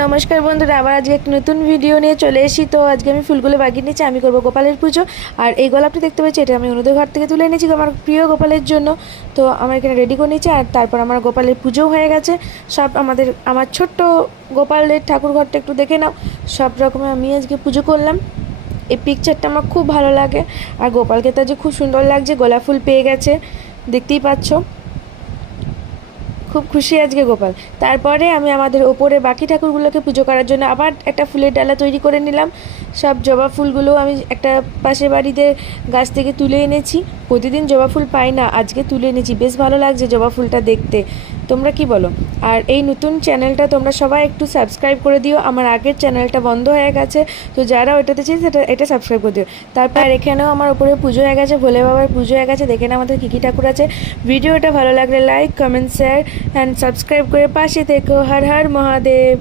নমস্কার বন্ধুরা, আবার আজকে একটা নতুন ভিডিও নিয়ে চলে এসেছি। তো আজকে আমি ফুলগুলো বাগিয়ে নিচ্ছি, আমি করবো গোপালের পুজো। আর এই গোলাপটি দেখতে পাচ্ছি, এটা আমি অনুদের ঘর থেকে তুলে এনেছি আমার প্রিয় গোপালের জন্য। তো আমার এখানে রেডি করে নিচ্ছি, আর তারপর আমার গোপালের পুজো হয়ে গেছে। সব আমার ছোট্ট গোপালের ঠাকুর ঘরটা একটু দেখে নাও। সব রকমের আমি আজকে পুজো করলাম। এই পিকচারটা আমার খুব ভালো লাগে। আর গোপালকে তো আজকে খুব সুন্দর লাগছে, গোলাপ ফুল পেয়ে গেছে, দেখতেই পাচ্ছ। খুব খুশি আজকে গোপাল। তারপরে আমি আমাদের ওপরে বাকি ঠাকুরগুলোকে পুজো করার জন্য আবার একটা ফুলের ডালা তৈরি করে নিলাম। সব জবা ফুলগুলো আমি একটা পাশের বাড়িতে গাছ থেকে তুলে এনেছি। প্রতিদিন জবা ফুল পাই না, আজকে তুলে এনেছি, বেশ ভালো লাগছে জবা ফুলটা দেখতে। তোমরা কি বলো? আর এই নতুন চ্যানেলটা তোমরা সবাই একটু সাবস্ক্রাইব করে দিও, আমার আগের চ্যানেলটা বন্ধ হয়ে গেছে। তো যারা ওইটাতে চাই এটা সাবস্ক্রাইব করে দিও। তারপর এখানেও আমার উপরে পুজো হয়ে গেছে, ভোলে বাবার পুজো হয়ে গেছে। দেখে না আমাদের কী কী ঠাকুর আছে। ভিডিওটা ভালো লাগলে like, comment, share and subscribe করে পাশে থেকো। হর হর মহাদেব।